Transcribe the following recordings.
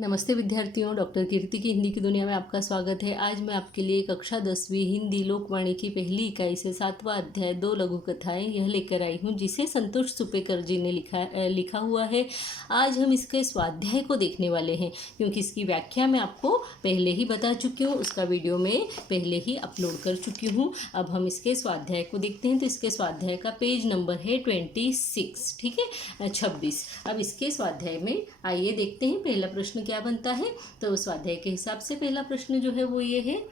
नमस्ते विद्यार्थियों, डॉक्टर कीर्ति की हिंदी की दुनिया में आपका स्वागत है। आज मैं आपके लिए कक्षा 10वीं हिंदी लोकवाणी की पहली इकाई से 7वां अध्याय 2 लघु कथाएं यह लेकर आई हूं, जिसे संतोष सुपेकर जी ने लिखा हुआ है। आज हम इसके स्वाध्याय को देखने वाले हैं, क्योंकि इसकी व्याख्या मैं आपको पहले ही बता चुकी हूँ, उसका वीडियो में पहले ही अपलोड कर चुकी हूँ। अब हम इसके स्वाध्याय को देखते हैं। तो इसके स्वाध्याय का पेज नंबर है 26, ठीक है, 26। अब इसके स्वाध्याय में आइए देखते हैं पहला प्रश्न क्या बनता है। तो स्वाध्याय के हिसाब से पहला प्रश्न जो है वो ये है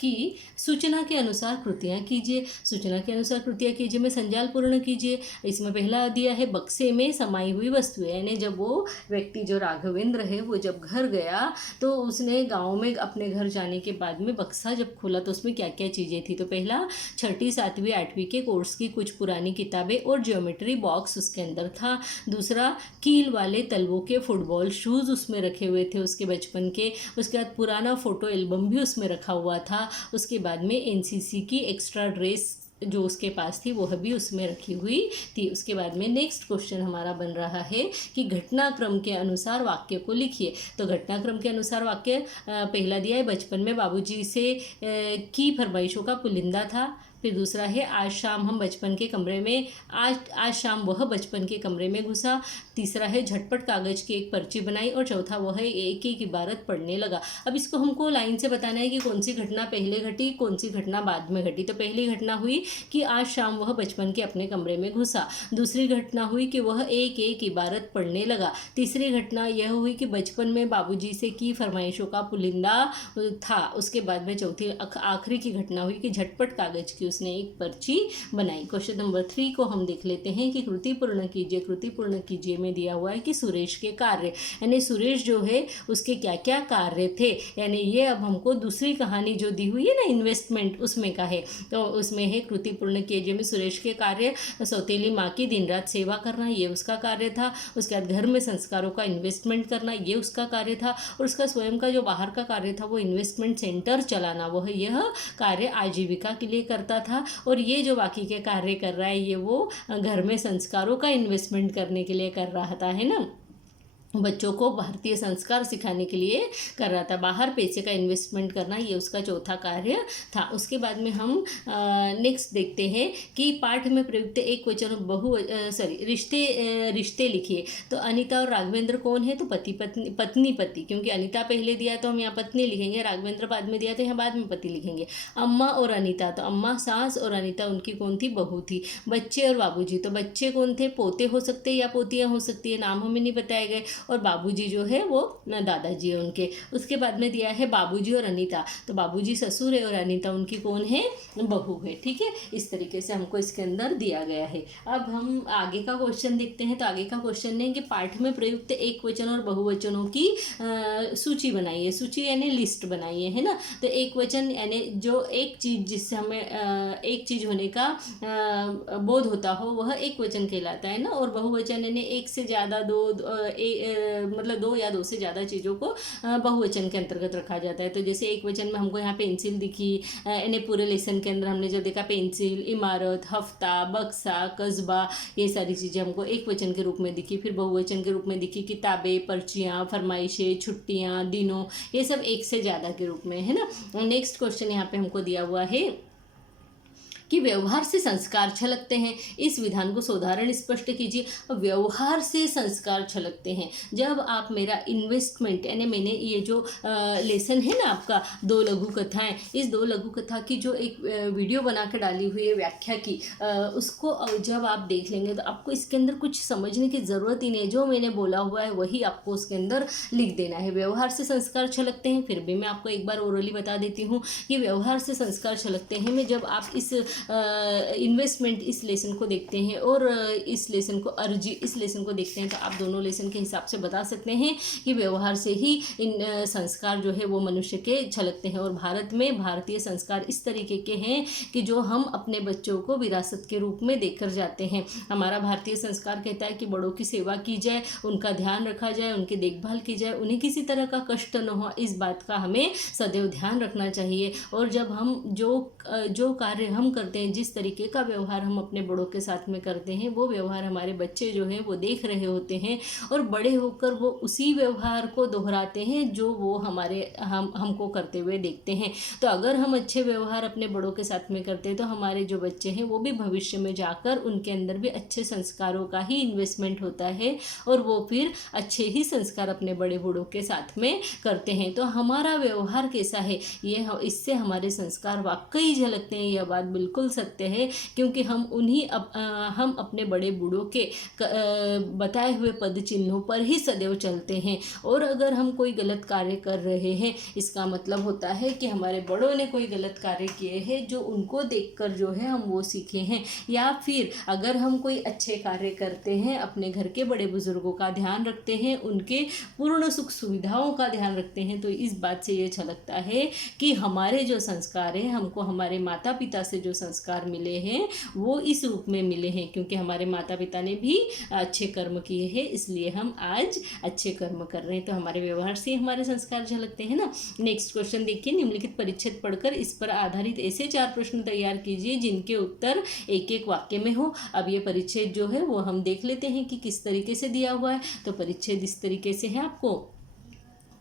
कि सूचना के अनुसार कृतियाँ कीजिए। सूचना के अनुसार कृतियाँ कीजिए में संजाल पूर्ण कीजिए। इसमें पहला दिया है बक्से में समाई हुई वस्तुएं, यानी जब वो व्यक्ति जो राघवेंद्र है वो जब घर गया तो उसने गांव में अपने घर जाने के बाद में बक्सा जब खोला तो उसमें क्या क्या चीज़ें थी। तो पहला 6ठी 7वीं 8वीं के कोर्स की कुछ पुरानी किताबें और ज्योमेट्री बॉक्स उसके अंदर था। दूसरा कील वाले तलवों के फुटबॉल शूज़ उसमें रखे हुए थे उसके बचपन के। उसके बाद पुराना फ़ोटो एल्बम भी उसमें रखा हुआ था। उसके बाद में एनसीसी की एक्स्ट्रा ड्रेस जो उसके पास थी वह भी उसमें रखी हुई थी। उसके बाद में नेक्स्ट क्वेश्चन हमारा बन रहा है कि घटनाक्रम के अनुसार वाक्य को लिखिए। तो घटनाक्रम के अनुसार वाक्य पहला दिया है बचपन में बाबूजी से की फरमाइशों का पुलिंदा था। फिर दूसरा है आज शाम हम बचपन के कमरे में आज शाम वह बचपन के कमरे में घुसा। तीसरा है झटपट कागज़ की एक पर्ची बनाई। और चौथा वह है एक एक इबारत पढ़ने लगा। अब इसको हमको लाइन से बताना है कि कौन सी घटना पहले घटी, कौन सी घटना बाद में घटी। तो पहली घटना हुई कि आज शाम वह बचपन के अपने कमरे में घुसा। दूसरी घटना हुई कि वह एक एक इबारत पढ़ने लगा। तीसरी घटना यह हुई कि बचपन में बाबूजी से की फरमाइशों का पुलिंदा था। उसके बाद में चौथी आखिरी की घटना हुई कि झटपट कागज़ की उसने एक पर्ची बनाई। क्वेश्चन नंबर 3 को हम देख लेते हैं कि कृति पूर्ण कीजिए। कृति पूर्ण कीजिए में दिया हुआ है कि सुरेश के कार्य, यानी सुरेश जो है उसके क्या क्या कार्य थे, यानी ये अब हमको दूसरी कहानी जो दी हुई है ना इन्वेस्टमेंट उसमें का है। तो उसमें है कृति पूर्ण कीजिए में सुरेश के कार्य सौतेली माँ की दिन रात सेवा करना, ये उसका कार्य था। उसके बाद घर में संस्कारों का इन्वेस्टमेंट करना, ये उसका कार्य था। और उसका स्वयं का जो बाहर का कार्य था वो इन्वेस्टमेंट सेंटर चलाना, वह यह कार्य आजीविका के लिए करता था। और ये जो बाकी के कार्य कर रहा है ये वो घर में संस्कारों का इन्वेस्टमेंट करने के लिए कर रहा था, है ना, बच्चों को भारतीय संस्कार सिखाने के लिए कर रहा था। बाहर पैसे का इन्वेस्टमेंट करना ये उसका चौथा कार्य था। उसके बाद में हम नेक्स्ट देखते हैं कि पाठ में प्रयुक्त एक वचन रिश्ते लिखिए। तो अनीता और राघवेंद्र कौन है? तो पति पत्नी, क्योंकि अनीता पहले दिया तो हम यहाँ पत्नी लिखेंगे, राघवेंद्र बाद में दिया तो यहाँ बाद में पति लिखेंगे। अम्मा और अनीता, तो अम्मा सास और अनीता उनकी कौन थी? बहू थी। बच्चे और बाबूजी, तो बच्चे कौन थे? पोते हो सकते हैं या पोतियाँ हो सकती है, नाम हमें नहीं बताए गए। और बाबूजी जो है वो दादाजी है उनके। उसके बाद में दिया है बाबूजी और अनीता, तो बाबूजी ससुर है और अनीता उनकी कौन है? बहू है, ठीक है। इस तरीके से हमको इसके अंदर दिया गया है। अब हम आगे का क्वेश्चन देखते हैं। तो आगे का क्वेश्चन है कि पाठ में प्रयुक्त एक वचन और बहुवचनों की सूची बनाइए। सूची यानी लिस्ट बनाइए, है ना। तो एक वचन यानी जो एक चीज़ जिससे हमें एक चीज़ होने का बोध होता हो वह एक वचन कहलाता है ना। और बहुवचन यानी एक से ज़्यादा मतलब 2 या 2 से ज़्यादा चीज़ों को बहुवचन के अंतर्गत रखा जाता है। तो जैसे एक वचन में हमको यहाँ पेंसिल दिखी, यानी पूरे लेसन के अंदर हमने जो देखा पेंसिल, इमारत, हफ्ता, बक्सा, कस्बा, ये सारी चीज़ें हमको एक वचन के रूप में दिखी। फिर बहुवचन के रूप में दिखी किताबें, पर्चियाँ, फरमाइशें, छुट्टियाँ, दिनों, ये सब एक से ज़्यादा के रूप में, है ना। नेक्स्ट क्वेश्चन यहाँ पे हमको दिया हुआ है कि व्यवहार से संस्कार छलकते हैं। इस विधान को सोदाहरण स्पष्ट कीजिए। व्यवहार से संस्कार छलकते हैं। जब आप मेरा इन्वेस्टमेंट यानी मैंने ये जो लेसन है ना आपका 2 लघु कथाएं, इस 2 लघु कथा की जो एक वीडियो बना के डाली हुई है व्याख्या की, उसको जब आप देख लेंगे तो आपको इसके अंदर कुछ समझने की ज़रूरत ही नहीं। जो मैंने बोला हुआ है वही आपको उसके अंदर लिख देना है। व्यवहार से संस्कार छलकते हैं, फिर भी मैं आपको एक बार ओरली बता देती हूँ कि व्यवहार से संस्कार छलकते हैं में जब आप इस इन्वेस्टमेंट इस लेसन को देखते हैं और इस लेसन को देखते हैं तो आप दोनों लेसन के हिसाब से बता सकते हैं कि व्यवहार से ही इन संस्कार जो है वो मनुष्य के छलकते हैं। और भारत में भारतीय संस्कार इस तरीके के हैं कि जो हम अपने बच्चों को विरासत के रूप में देकर जाते हैं। हमारा भारतीय संस्कार कहता है कि बड़ों की सेवा की जाए, उनका ध्यान रखा जाए, उनकी देखभाल की जाए, उन्हें किसी तरह का कष्ट न हो, इस बात का हमें सदैव ध्यान रखना चाहिए। और जब हम जो कार्य हम कर करते हैं, जिस तरीके का व्यवहार हम अपने बड़ों के साथ में करते हैं, वो व्यवहार हमारे बच्चे जो हैं वो देख रहे होते हैं और बड़े होकर वो उसी व्यवहार को दोहराते हैं जो वो हमको करते हुए देखते हैं। तो अगर हम अच्छे व्यवहार अपने बड़ों के साथ में करते हैं तो हमारे जो बच्चे हैं वो भी भविष्य में जाकर उनके अंदर भी अच्छे संस्कारों का ही इन्वेस्टमेंट होता है और वो फिर अच्छे ही संस्कार अपने बड़े बूढ़ों के साथ में करते हैं। तो हमारा व्यवहार कैसा है, ये इससे हमारे संस्कार वाकई झलकते हैं। यह बात बिल्कुल सत्य है, क्योंकि हम अपने बड़े बूढ़ों के बताए हुए पद चिन्हों पर ही सदैव चलते हैं। और अगर हम कोई गलत कार्य कर रहे हैं, इसका मतलब होता है कि हमारे बड़ों ने कोई गलत कार्य किए हैं जो उनको देखकर जो है हम वो सीखे हैं। या फिर अगर हम कोई अच्छे कार्य करते हैं, अपने घर के बड़े बुजुर्गों का ध्यान रखते हैं, उनके पूर्ण सुख सुविधाओं का ध्यान रखते हैं, तो इस बात से ये झलकता है कि हमारे जो संस्कार हैं, हमको हमारे माता पिता से जो संस्कार मिले हैं वो इस रूप में मिले हैं, क्योंकि हमारे माता पिता ने भी अच्छे कर्म किए हैं, इसलिए हम आज अच्छे कर्म कर रहे हैं। तो हमारे व्यवहार से हमारे संस्कार झलकते हैं ना। नेक्स्ट क्वेश्चन देखिए, निम्नलिखित परिच्छेद पढ़कर इस पर आधारित ऐसे 4 प्रश्न तैयार कीजिए जिनके उत्तर एक एक वाक्य में हो। अब ये परिच्छेद जो है वो हम देख लेते हैं कि किस तरीके से दिया हुआ है। तो परिच्छेद इस तरीके से है आपको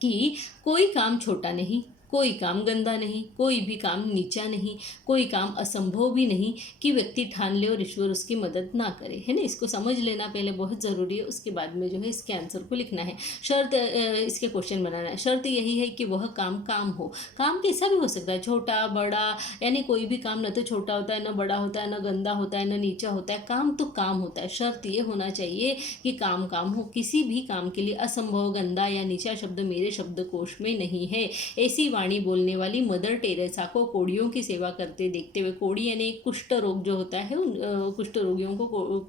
कि कोई काम छोटा नहीं, कोई काम गंदा नहीं, कोई भी काम नीचा नहीं, कोई काम असंभव भी नहीं कि व्यक्ति ठान ले और ईश्वर उसकी मदद ना करे, है ना। इसको समझ लेना पहले बहुत ज़रूरी है, उसके बाद में जो है इसके आंसर को लिखना है। शर्त इसके क्वेश्चन बनाना है। शर्त यही है कि वह काम हो। काम कैसा भी हो सकता है, छोटा बड़ा, यानी कोई भी काम न तो छोटा होता है, न बड़ा होता है, न गंदा होता है, न नीचा होता है। काम तो काम होता है। शर्त ये होना चाहिए कि काम हो। किसी भी काम के लिए असंभव, गंदा या नीचा शब्द मेरे शब्दकोश में नहीं है। ऐसी वाणी बोलने वाली मदर टेरेसा को कोढ़ियों की सेवा करते देखते हुए, कोढ़ी यानी कुष्ठ रोग जो होता है, उन कुष्ठ रोगियों को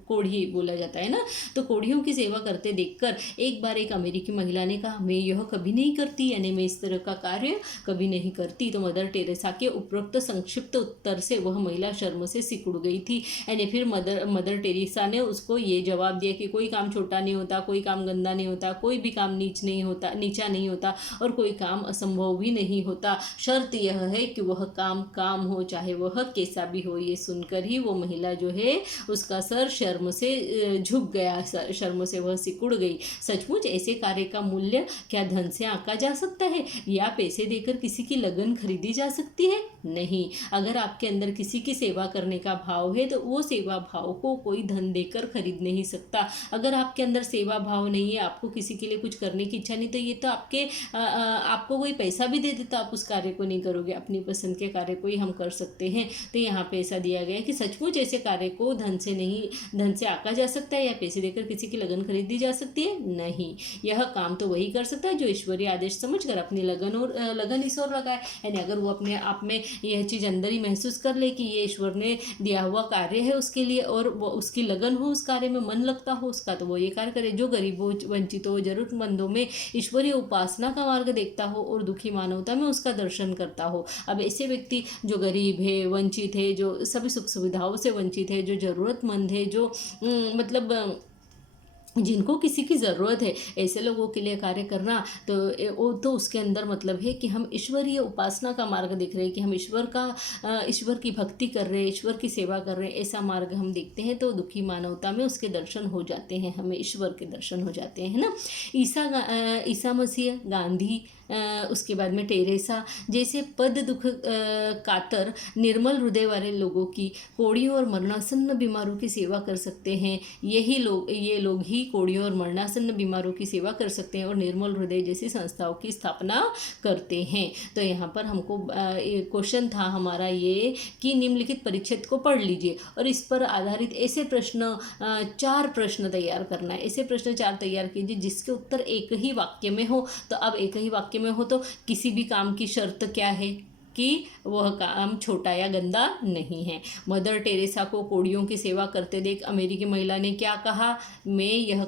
कोढ़ी बोला जाता है ना, तो कोढ़ियों की सेवा करते देखकर एक बार एक अमेरिकी महिला ने कहा, मैं यह कभी नहीं करती, यानी मैं इस तरह का कार्य कभी नहीं करती। तो मदर टेरेसा के उपरोक्त संक्षिप्त उत्तर से वह महिला शर्म से सिकुड़ गई थी। यानी फिर मदर टेरेसा ने उसको ये जवाब दिया कि कोई काम छोटा नहीं होता, कोई काम गंदा नहीं होता, कोई भी काम नीचा नहीं होता और कोई काम असंभव भी नहीं होता। शर्त यह है कि वह काम हो, चाहे वह कैसा भी हो। ये सुनकर ही वो महिला जो है उसका सर शर्म से झुक गया, शर्म से वह सिकुड़ गई। सचमुच ऐसे कार्य का मूल्य क्या धन से आंका जा सकता है या पैसे देकर किसी की लगन खरीदी जा सकती है? नहीं। अगर आपके अंदर किसी की सेवा करने का भाव है तो वो सेवा भाव को कोई धन देकर खरीद नहीं सकता। अगर आपके अंदर सेवा भाव नहीं है, आपको किसी के लिए कुछ करने की इच्छा नहीं, तो ये तो आपको कोई पैसा भी दे देता, आप उस कार्य को नहीं करोगे। अपनी पसंद के कार्य को ही हम कर सकते हैं। तो यहाँ पे ऐसा दिया गया है कि सचमुच ऐसे कार्य को धन से आंका जा सकता है या पैसे देकर किसी की लगन खरीदी जा सकती है? नहीं। यह काम तो वही कर सकता है जो ईश्वरीय आदेश समझकर अपनी लगन इस ओर लगाए। यानी अगर वो अपने आप में यह चीज़ अंदर ही महसूस कर ले कि ये ईश्वर ने दिया हुआ कार्य है उसके लिए, और वो उसकी लगन हो, उस कार्य में मन लगता हो उसका, तो वो ये कार्य करे। जो गरीबों, वंचितों, जरूरतमंदों में ईश्वरीय उपासना का मार्ग देखता हो और दुखी मानवता में उसका दर्शन करता हो। अब ऐसे व्यक्ति जो गरीब है, वंचित है, जो सभी सुख सुविधाओं से वंचित है, जो ज़रूरतमंद है, जो मतलब जिनको किसी की ज़रूरत है, ऐसे लोगों के लिए कार्य करना, तो उसके अंदर मतलब है कि हम ईश्वरीय उपासना का मार्ग देख रहे हैं, कि हम ईश्वर की भक्ति कर रहे हैं, ईश्वर की सेवा कर रहे हैं, ऐसा मार्ग हम देखते हैं। तो दुखी मानवता में उसके दर्शन हो जाते हैं, हमें ईश्वर के दर्शन हो जाते हैं, है ना। ईसा मसीह, गांधी, उसके बाद में टेरेसा जैसे पद दुख कातर निर्मल हृदय वाले लोगों की, कोढ़ियों और मरणासन्न बीमारों की सेवा कर सकते हैं। ये लोग ही कोढ़ियों और मरणासन्न बीमारों की सेवा कर सकते हैं और निर्मल हृदय जैसी संस्थाओं की स्थापना करते हैं। तो यहाँ पर हमको क्वेश्चन था हमारा ये कि निम्नलिखित परिच्छेद को पढ़ लीजिए और इस पर आधारित ऐसे प्रश्न 4 प्रश्न तैयार करना है। ऐसे प्रश्न 4 तैयार कीजिए जिसके उत्तर एक ही वाक्य में हो। तो अब एक ही वाक्य में हो तो किसी भी काम की शर्त क्या है कि वह काम छोटा या गंदा नहीं है। मदर टेरेसा को कोढ़ियों की सेवा करते देख अमेरिकी महिला ने क्या कहा? मैं यह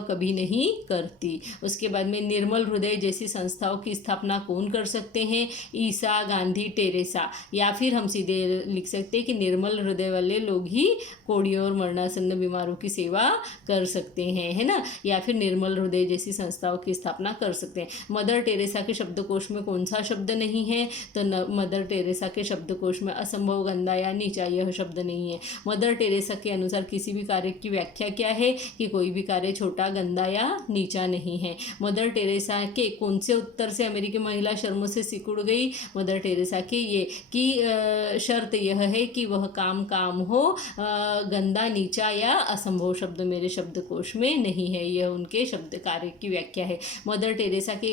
कभी नहीं करती। उसके बाद में निर्मल हृदय जैसी संस्थाओं की स्थापना कौन कर सकते हैं? ईसा, गांधी, टेरेसा। या फिर हम सीधे लिख सकते हैं कि निर्मल हृदय वाले लोग ही कोढ़ियों और मरणासन्न बीमारों की सेवा कर सकते हैं, है ना। या फिर निर्मल हृदय जैसी संस्थाओं की स्थापना कर सकते हैं। मदर टेरेसा के शब्दकोश में कौन सा शब्द नहीं नहीं है, तो मदर टेरेसा के शब्दकोश में असंभव, गंदा या नीचा यह शब्द नहीं है। मदर टेरेसा के अनुसार किसी भी कार्य की व्याख्या क्या है कि कोई भी कार्य छोटा, गंदा या नीचा नहीं है। मदर टेरेसा के कौन से उत्तर से अमेरिकी महिला शर्म से सिकुड़ गई? मदर टेरेसा के ये कि शर्त यह है कि वह काम काम हो, गंदा, नीचा या असंभव शब्द मेरे शब्दकोश में नहीं है। यह उनके शब्द कार्य की व्याख्या है। मदर टेरेसा के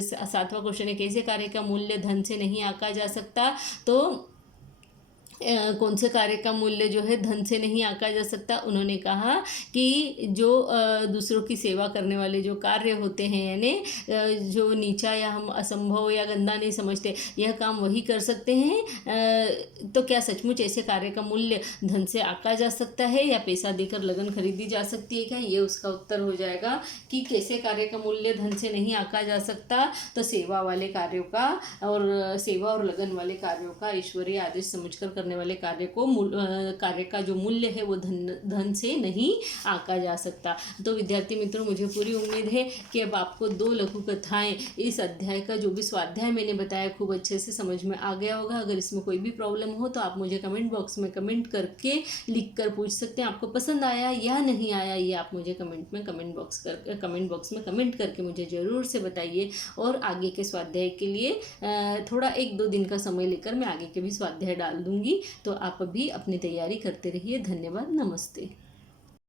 सातवां क्वेश्चन है, कैसे कार्य का मूल्य धन से नहीं आंका जा सकता? तो कौन से कार्य का मूल्य जो है धन से नहीं आंका जा सकता? उन्होंने कहा कि जो दूसरों की सेवा करने वाले जो कार्य होते हैं, यानी जो नीचा या हम असंभव या गंदा नहीं समझते, यह काम वही कर सकते हैं। तो क्या सचमुच ऐसे कार्य का मूल्य धन से आंका जा सकता है या पैसा देकर लगन खरीदी जा सकती है क्या? ये उसका उत्तर हो जाएगा कि कैसे कार्य का मूल्य धन से नहीं आंका जा सकता? तो सेवा वाले कार्यों का और सेवा और लगन वाले कार्यों का ईश्वरीय आदेश समझकर वाले कार्य का जो मूल्य है वो धन से नहीं आंका जा सकता। तो विद्यार्थी मित्रों, मुझे पूरी उम्मीद है कि अब आपको 2 लघु कथाएं, इस अध्याय का जो भी स्वाध्याय मैंने बताया खूब अच्छे से समझ में आ गया होगा। अगर इसमें कोई भी प्रॉब्लम हो तो आप मुझे कमेंट बॉक्स में कमेंट करके लिख कर पूछ सकते हैं। आपको पसंद आया या नहीं आया, ये आप मुझे कमेंट बॉक्स में कमेंट करके मुझे ज़रूर से बताइए। और आगे के स्वाध्याय के लिए थोड़ा 1-2 दिन का समय लेकर मैं आगे के भी स्वाध्याय डाल दूंगी। तो आप अभी अपनी तैयारी करते रहिए। धन्यवाद, नमस्ते।